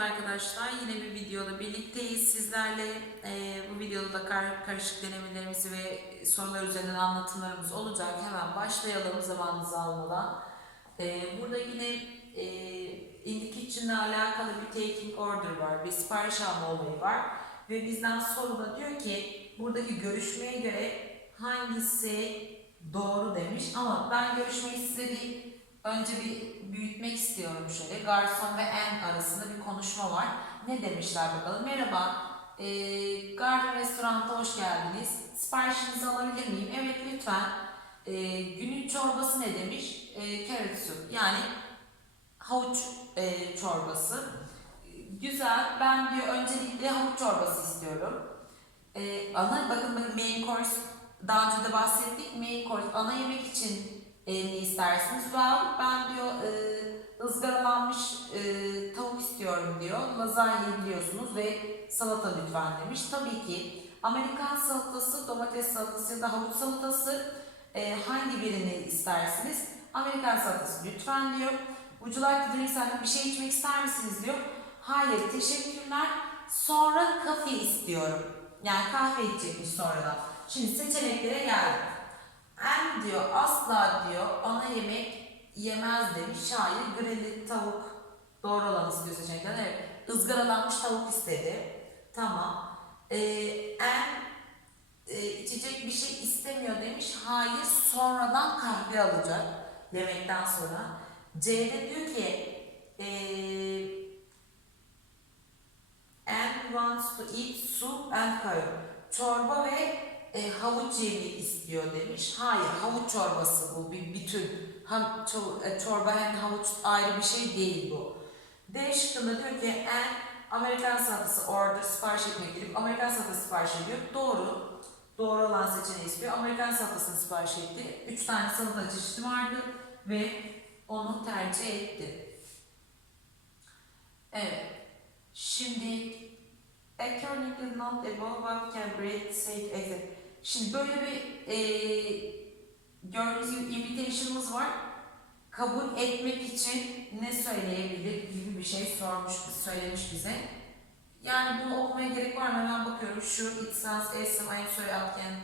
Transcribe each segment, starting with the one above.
arkadaşlar. Yine bir videoda birlikteyiz. Sizlerle e, bu videoda da kar, karışık denemelerimizi ve sorular üzerinden anlatımlarımız olacak. Hemen başlayalım zamanınızı almadan. E, burada yine e, In the Kitchen'le alakalı bir taking order var. Bir sipariş alma olayı var. Ve bizden soruda diyor ki buradaki görüşmeye göre hangisi doğru demiş. Ama ben görüşmeyi size bir önce bir büyütmek istiyorum şöyle. Garson ve en arasında bir konuşma var. Ne demişler bakalım. Merhaba, e, Garden Restoran'ta hoş geldiniz. Siparişinizi alabilir miyim? Evet lütfen. E, günün çorbası ne demiş? E, carrot soup. Yani havuç e, çorbası. Güzel. Ben diyor öncelikle havuç çorbası istiyorum. E, ana bakın main course daha önce de bahsettik. Main course ana yemek için e, ne istersiniz? Well, ben diyor e, ızgaralanmış e, tavuk istiyorum diyor. Lazanyayı biliyorsunuz ve salata lütfen demiş. Tabii ki Amerikan salatası, domates salatası ya da havuç salatası e, hangi birini istersiniz? Amerikan salatası lütfen diyor. Would you like to drink something? Bir şey içmek ister misiniz diyor. Hayır teşekkürler. Sonra kafe istiyorum. Yani kahve içecekmiş sonradan. Şimdi seçeneklere geldim. En diyor asla diyor ana yemek yemez demiş. Şair grilled tavuk doğru olan istiyor seçenekten. Evet. ızgaralanmış tavuk istedi. Tamam. Ee, en e, içecek bir şey istemiyor demiş. Hayır sonradan kahve alacak yemekten sonra. C'de diyor ki eee and wants to eat soup and curry. Çorba ve e, havuç yemeği istiyor demiş. Hayır, havuç çorbası bu bir bütün. Hem e, çorba hem havuç ayrı bir şey değil bu. D şıkkında diyor ki and Amerikan salatası order sipariş etmek girip Amerikan salatası sipariş ediyor. Doğru. Doğru olan seçeneği istiyor. Amerikan salatasını sipariş etti. Üç tane salata çeşidi vardı ve onu tercih etti. Evet. Şimdi to not above what can breed said exit. Şimdi böyle bir e, gördüğünüz gibi invitation'ımız var. Kabul etmek için ne söyleyebilir gibi bir şey sormuş, söylemiş bize. Yani bunu okumaya gerek var mı? Hemen bakıyorum. Şu it sounds awesome, I'm sorry I can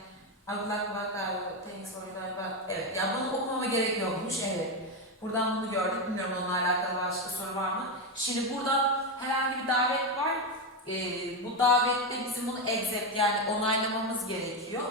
I would back out. Thanks for your time. Evet, yani bunu okumama gerek yokmuş. Evet. Buradan bunu gördük. Bilmiyorum onunla alakalı başka soru var mı? Şimdi burada herhangi bir davet var. Ee, bu davette bizim bunu accept yani onaylamamız gerekiyor.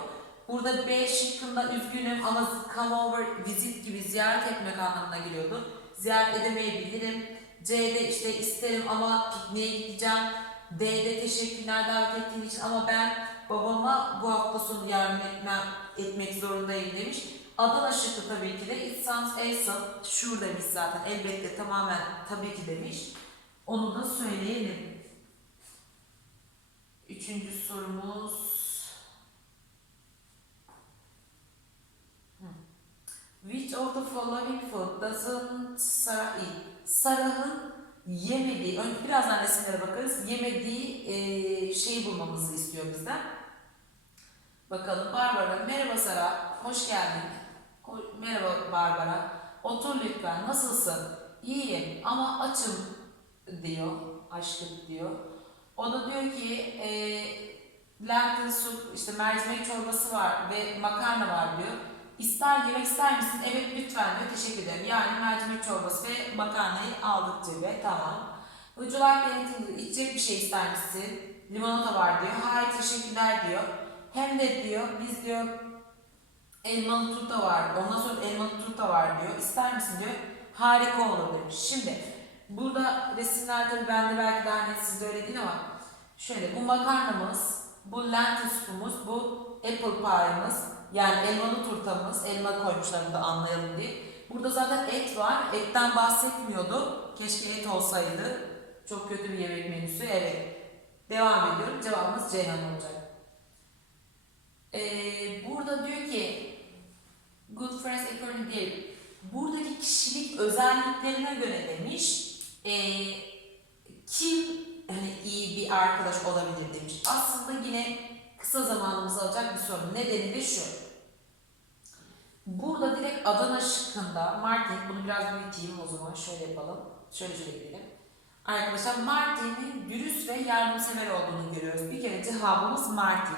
Burada B şıkkında üzgünüm ama come over visit gibi ziyaret etmek anlamına geliyordu. Ziyaret edemeyebilirim. C'de işte isterim ama pikniğe gideceğim. D'de teşekkürler davet ettiğin için ama ben babama bu hafta sonu yardım etmem, etmek zorundayım demiş. Adana şıkkı tabii ki de it sounds awesome. Sure demiş zaten elbette tamamen tabii ki demiş. Onu da söyleyelim. Üçüncü sorumuz. Which of the following food doesn't Sarah eat? Sarah'ın yemediği, önce birazdan resimlere bakarız, yemediği eee şeyi bulmamızı istiyor bizden. Bakalım Barbara, merhaba Sara, hoş geldin. Merhaba Barbara, otur lütfen, nasılsın? İyiyim ama açım diyor, aşkım diyor. O da diyor ki e, lentil soup, işte mercimek çorbası var ve makarna var diyor. İster yemek ister misin? Evet lütfen diyor, teşekkür ederim. Yani mercimek çorbası ve makarnayı aldık cebe, tamam. Would you like İçecek bir şey ister misin? Limonata var diyor. Hayır teşekkürler diyor. Hem de diyor, biz diyor elmalı turta var. Ondan sonra elmalı turta var diyor. İster misin diyor. Harika olur demiş. Şimdi burada resimler tabii bende belki daha net sizde öyle değil ama şöyle bu makarnamız, bu lentil soup'umuz, bu apple pie'ımız yani elmalı turtamız, elma koymuşlar burada anlayalım diye. Burada zaten et var. Etten bahsetmiyordu. Keşke et olsaydı. Çok kötü bir yemek menüsü. Evet. Devam ediyorum. Cevabımız Ceyhan olacak. Ee, burada diyor ki Good Friends According diye buradaki kişilik özelliklerine göre demiş ee, kim hani iyi bir arkadaş olabilir demiş. Aslında yine kısa zamanımızı alacak bir soru. Nedeni de şu. Burada direkt Adana şıkkında Martin, bunu biraz büyüteyim o zaman şöyle yapalım. Şöyle şöyle gidelim. Arkadaşlar Martin'in dürüst ve yardımsever olduğunu görüyoruz. Bir kere cevabımız Martin.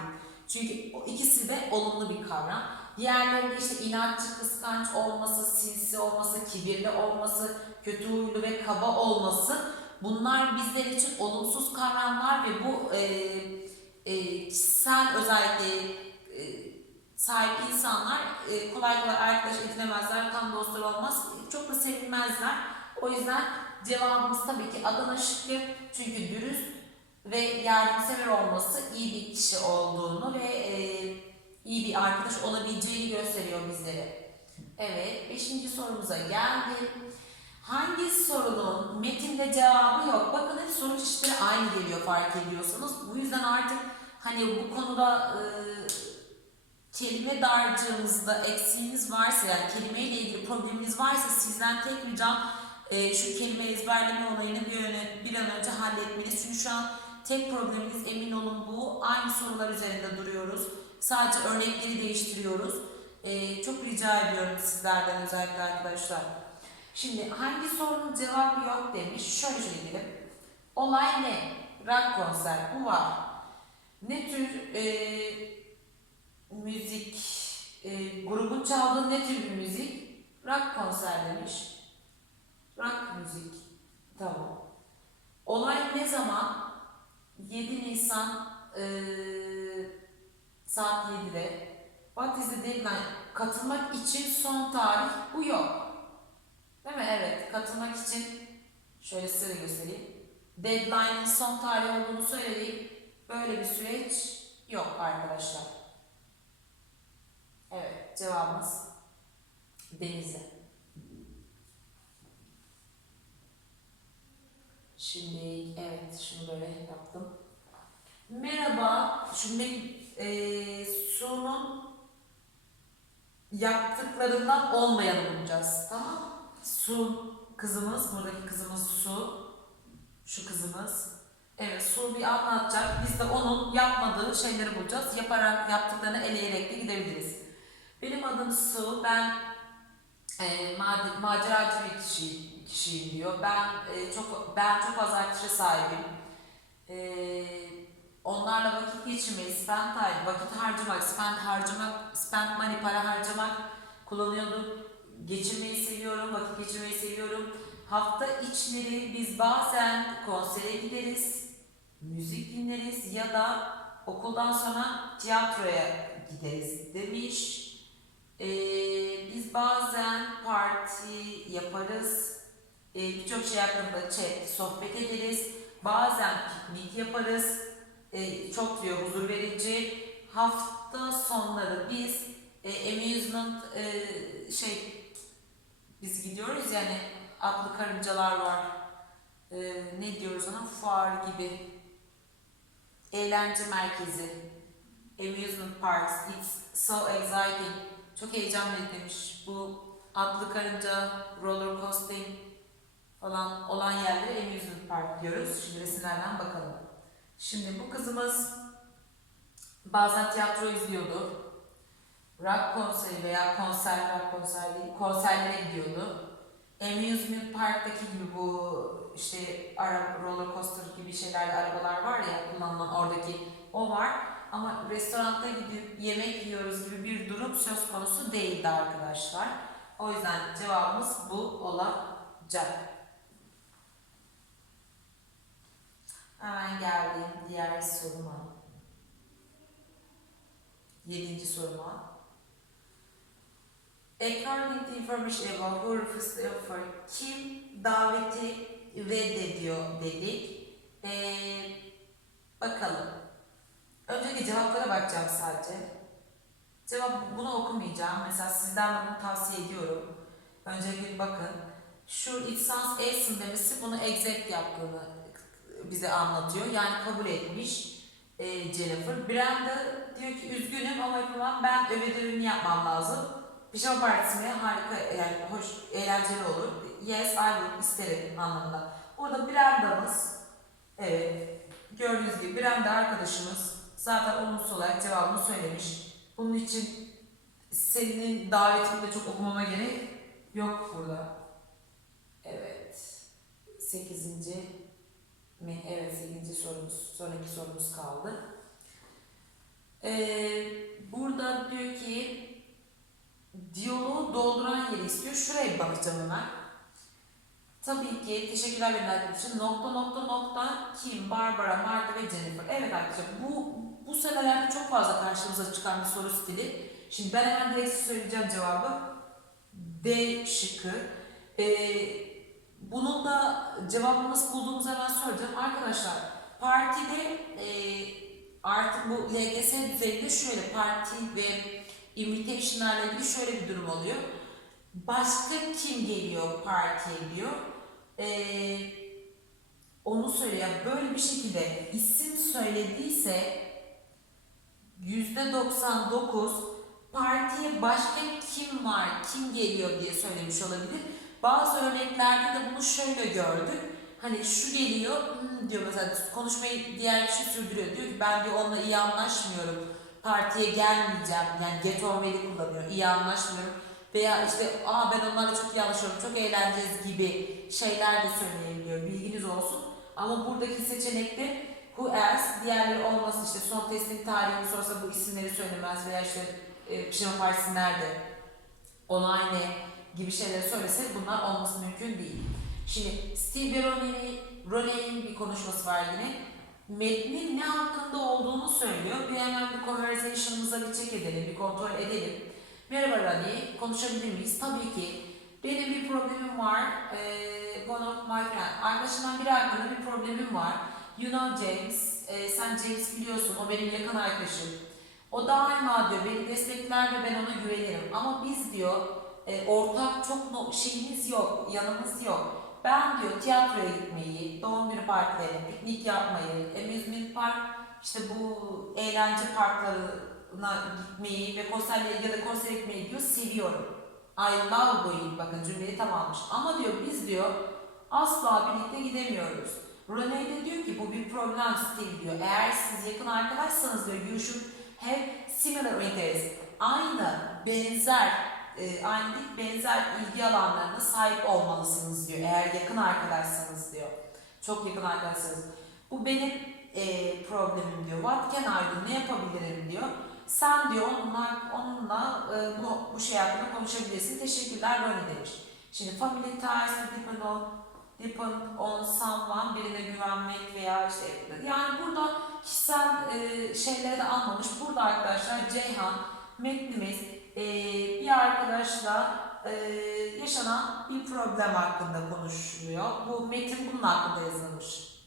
Çünkü o ikisi de olumlu bir kavram. Diğerlerinde işte inatçı, kıskanç olması, sinsi olması, kibirli olması, kötü huylu ve kaba olması bunlar bizler için olumsuz kavramlar ve bu e, e, kişisel özelliğe e, sahip insanlar e, kolay kolay arkadaş edinemezler, tam dostlar olmaz, çok da sevilmezler. O yüzden cevabımız tabii ki Adana şıkkı çünkü dürüst ve yardımsever olması iyi bir kişi olduğunu ve e, iyi bir arkadaş olabileceğini gösteriyor bizlere. Evet, beşinci sorumuza geldim. Hangi sorunun metinde cevabı yok? Bakın hep soru çeşitleri aynı geliyor fark ediyorsanız. Bu yüzden artık hani bu konuda e, kelime dağarcığınızda eksiğiniz varsa yani kelimeyle ilgili probleminiz varsa sizden tek ricam e, şu kelime ezberleme olayını bir, öne, bir an önce halletmeniz. Çünkü şu an tek probleminiz emin olun bu. Aynı sorular üzerinde duruyoruz. Sadece örnekleri değiştiriyoruz. E, çok rica ediyorum sizlerden özellikle arkadaşlar. Şimdi hangi sorunun cevabı yok demiş. Şöyle diyelim. Olay ne? Rock konser. Bu var. Ne tür e, müzik, e, grubun çaldığı ne tür bir müzik? Rock konser demiş. Rock müzik. Tamam. Olay ne zaman? 7 Nisan e, saat 7'de. What is the deadline? Katılmak için son tarih bu yok. Değil mi? Evet. Katılmak için şöyle size göstereyim. Deadline'ın son tarih olduğunu söyleyeyim. Böyle bir süreç yok arkadaşlar. Evet. Cevabımız Denizli. Şimdi evet şunu böyle yaptım. Merhaba. Şimdi e, Su'nun yaptıklarından olmayanı bulacağız. Tamam? Su kızımız, buradaki kızımız Su. Şu kızımız. Evet Su bir anlatacak. Biz de onun yapmadığı şeyleri bulacağız. Yaparak yaptıklarını eleyerek de gidebiliriz. Benim adım Su. Ben e, ma- maceracı bir kişi, kişiyim diyor. Ben e, çok ben çok fazla arkadaşa sahibim. E, onlarla vakit geçirmeyi, spend time, vakit harcamak, spend harcamak, spend money, para harcamak kullanıyordum. Geçirmeyi seviyorum, vakit geçirmeyi seviyorum. Hafta içleri biz bazen konsere gideriz, müzik dinleriz ya da okuldan sonra tiyatroya gideriz demiş. Ee, biz bazen parti yaparız. Ee, Birçok şey hakkında chat, sohbet ederiz. Bazen piknik yaparız. Ee, çok diyor huzur verici. Hafta sonları biz e, amusement e, şey biz gidiyoruz yani atlı karıncalar var. E, ne diyoruz ona? Fuar gibi. Eğlence merkezi. Amusement parks. It's so exciting. Çok heyecan beklemiş. Bu atlı karınca, roller coasting falan olan yerlere amusement park diyoruz. Şimdi resimlerden bakalım. Şimdi bu kızımız bazen tiyatro izliyordu. Rock konseri veya konser, rock konser değil, konserlere gidiyordu. Amusement Park'taki gibi bu işte ara, roller coaster gibi şeylerle arabalar var ya kullanılan oradaki o var. Ama restoranda gidip yemek yiyoruz gibi bir durum söz konusu değildi arkadaşlar. O yüzden cevabımız bu olacak. Hemen geldim diğer soruma. Yedinci soruma. About who refused the offer, kim daveti reddediyor dedik. Ee, bakalım. Öncelikle cevaplara bakacağım sadece. Cevap bunu okumayacağım. Mesela sizden bunu tavsiye ediyorum. Öncelikle bakın. Şu it sounds awesome demesi bunu exact yaptığını bize anlatıyor. Yani kabul etmiş e, Jennifer. Brenda diyor ki üzgünüm ama yapamam. Ben ödevimi yapmam lazım. Pijama partisi? Harika, yani hoş, eğlenceli olur. Yes, I would, isterim anlamında. Orada Brenda'mız, evet, gördüğünüz gibi Brenda arkadaşımız zaten olumsuz olarak cevabını söylemiş. Bunun için senin davetini de çok okumama gerek yok burada. Evet. Sekizinci mi? Evet 8. sorumuz. Sonraki sorumuz kaldı. Ee, burada diyor ki diyaloğu dolduran yeri istiyor. Şuraya bakacağım hemen. Tabii ki teşekkürler benim arkadaşım. Nokta nokta nokta Kim, Barbara, Marta ve Jennifer. Evet arkadaşlar bu bu senelerde çok fazla karşımıza çıkan bir soru stili. Şimdi ben hemen direkt söyleyeceğim cevabı. D şıkkı. Ee, bunun da cevabını nasıl bulduğumuzu hemen soracağım. Arkadaşlar partide e, artık bu LGS düzeyinde şöyle parti ve invitation'larla ilgili şöyle bir durum oluyor. Başka kim geliyor partiye diyor. Ee, onu söylüyor. Böyle bir şekilde isim söylediyse yüzde 99 partiye başka kim var, kim geliyor diye söylemiş olabilir. Bazı örneklerde de bunu şöyle gördük. Hani şu geliyor "Hmm," diyor mesela konuşmayı diğer kişi sürdürüyor. Diyor ki ben diyor onunla iyi anlaşmıyorum. Partiye gelmeyeceğim. Yani get on well'i kullanıyor. İyi anlaşmıyorum. Veya işte aa ben onlarla çok iyi anlaşıyorum. Çok eğleneceğiz gibi şeyler de söyleyebiliyor. Bilginiz olsun. Ama buradaki seçenekte who else diğerleri olmasın işte son testin tarihini sorsa bu isimleri söylemez veya işte e, pijama partisi nerede? Olay ne? gibi şeyleri söylese bunlar olması mümkün değil. Şimdi Steve Roney'in bir konuşması var yine. Metnin ne hakkında olduğunu söylüyor. Bir hemen bir conversation'ımıza bir check edelim, bir kontrol edelim. Merhaba Roney, konuşabilir miyiz? Tabii ki. Benim bir problemim var. Ee, one of my friend. Arkadaşımdan biri hakkında bir problemim var. You know James. Ee, sen James biliyorsun. O benim yakın arkadaşım. O daima diyor beni destekler ve ben ona güvenirim. Ama biz diyor e, ortak çok no, şeyimiz yok, yanımız yok. Ben diyor tiyatroya gitmeyi, doğum günü partilerine, piknik yapmayı, amusement park, işte bu eğlence parklarına gitmeyi ve konserlere ya da konsere gitmeyi diyor seviyorum. I love going, bakın cümleyi tamammış. Ama diyor biz diyor asla birlikte gidemiyoruz. Rene de diyor ki bu bir problem stil diyor. Eğer siz yakın arkadaşsanız diyor you should have similar interests. Aynı, benzer, e, aynı benzer ilgi alanlarına sahip olmalısınız diyor. Eğer yakın arkadaşsanız diyor. Çok yakın arkadaşsanız. Bu benim e, problemim diyor. What can I do? Ne yapabilirim diyor. Sen diyor onunla, onunla e, bu, bu şey hakkında konuşabilirsin. Teşekkürler böyle demiş. Şimdi family ties depend on, depend on someone birine güvenmek veya işte yani burada kişisel e, şeyleri de almamış. Burada arkadaşlar Ceyhan metnimiz e, bir arkadaşla e, yaşanan bir problem hakkında konuşuluyor. Bu metin bunun hakkında yazılmış.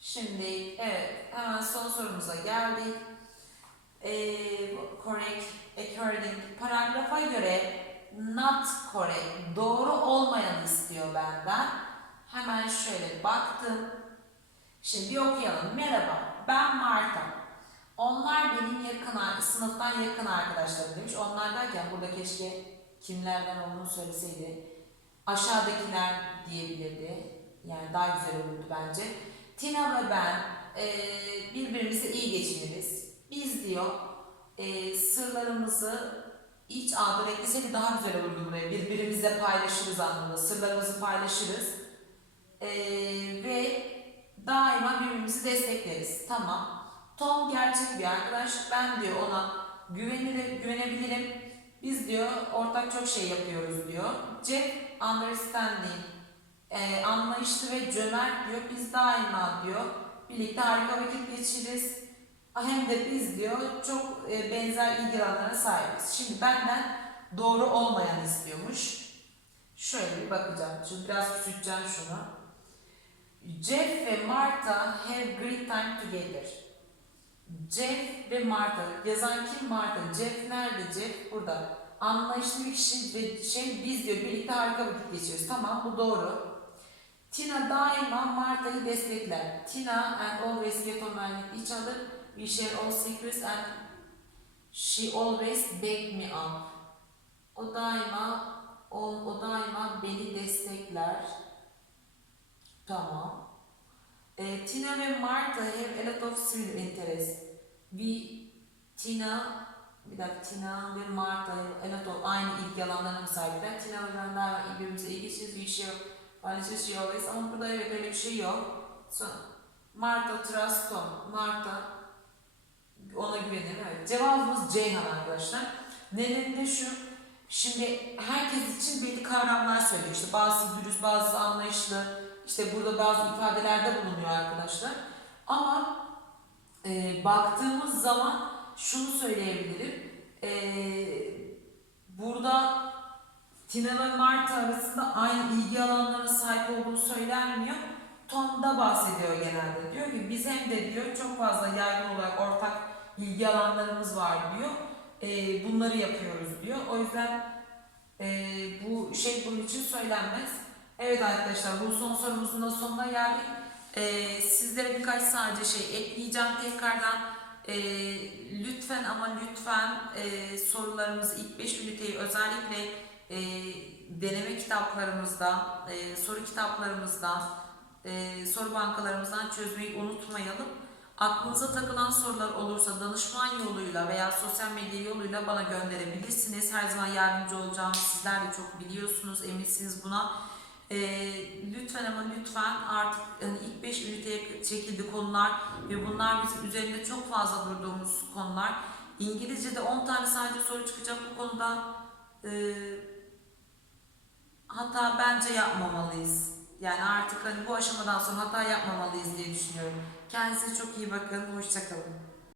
Şimdi evet hemen son sorumuza geldik. Ee, correct, according paragrafa göre not correct, doğru olmayanı istiyor benden. Hemen şöyle baktım. Şimdi bir okuyalım. Merhaba, ben Marta. Onlar benim yakın, sınıftan yakın arkadaşlarım demiş. Onlar derken burada keşke kimlerden olduğunu söyleseydi. Aşağıdakiler diyebilirdi. Yani daha güzel olurdu bence. Tina ve ben e, birbirimizle iyi geçiniriz. Biz diyor e, sırlarımızı iç ağda bekleseydi daha güzel olurdu buraya. Birbirimizle paylaşırız anlamında. Sırlarımızı paylaşırız. E, ve daima birbirimizi destekleriz. Tamam. Tom gerçek bir arkadaş. Ben diyor ona güvenilir, güvenebilirim. Biz diyor ortak çok şey yapıyoruz diyor. Jeff understanding e, anlayışlı ve cömert diyor. Biz daima diyor birlikte harika vakit geçiririz. Hem de biz diyor çok e, benzer ilgi alanlarına sahibiz. Şimdi benden doğru olmayan istiyormuş. Şöyle bir bakacağım. Şimdi biraz küçülteceğim şunu. Jeff ve Martha have great time together. Jeff ve Martha. Yazan kim Martha? Jeff nerede? Jeff burada. Anlayışlı bir kişi ve şey biz diyor birlikte harika vakit geçiriyoruz. Tamam bu doğru. Tina daima Marta'yı destekler. Tina and always get on with each other. We share all secrets and she always back me up. O daima o, o daima beni destekler. Tamam. E, Tina ve Martha have a lot of similar interests. We Tina bir dakika Tina ve Martha have a aynı ilgi alanlarına sahipler. Tina ve ben daima birbirimize iyi geçiriz. We share Paylaşış yoldayız ama burada evet öyle bir şey yok. Sonra Marta Truston. Marta ona güvenelim. Evet. Cevabımız Ceyhan arkadaşlar. Nedeni de şu. Şimdi herkes için belli kavramlar söylüyor. İşte bazı dürüst, bazı anlayışlı. İşte burada bazı ifadelerde bulunuyor arkadaşlar. Ama e, baktığımız zaman şunu söyleyebilirim. E, burada Tina ve Marta arasında aynı ilgi alanlarına sahip olduğunu söylenmiyor. Tom da bahsediyor genelde. Diyor ki biz hem de diyor çok fazla yaygın olarak ortak ilgi alanlarımız var diyor. E, bunları yapıyoruz diyor. O yüzden e, bu şey bunun için söylenmez. Evet arkadaşlar bu son sorumuzun da sonuna geldik. E, sizlere birkaç sadece şey ekleyeceğim tekrardan. E, lütfen ama lütfen e, sorularımızı ilk 5 üniteyi özellikle e, deneme kitaplarımızdan, e, soru kitaplarımızdan, e, soru bankalarımızdan çözmeyi unutmayalım. Aklınıza takılan sorular olursa danışman yoluyla veya sosyal medya yoluyla bana gönderebilirsiniz. Her zaman yardımcı olacağımı sizler de çok biliyorsunuz, eminsiniz buna. E, lütfen ama lütfen artık hani ilk 5 üniteye çekildi konular ve bunlar bizim üzerinde çok fazla durduğumuz konular. İngilizce'de 10 tane sadece soru çıkacak bu konuda. E, hata bence yapmamalıyız. Yani artık hani bu aşamadan sonra hata yapmamalıyız diye düşünüyorum. Kendinize çok iyi bakın. Hoşçakalın.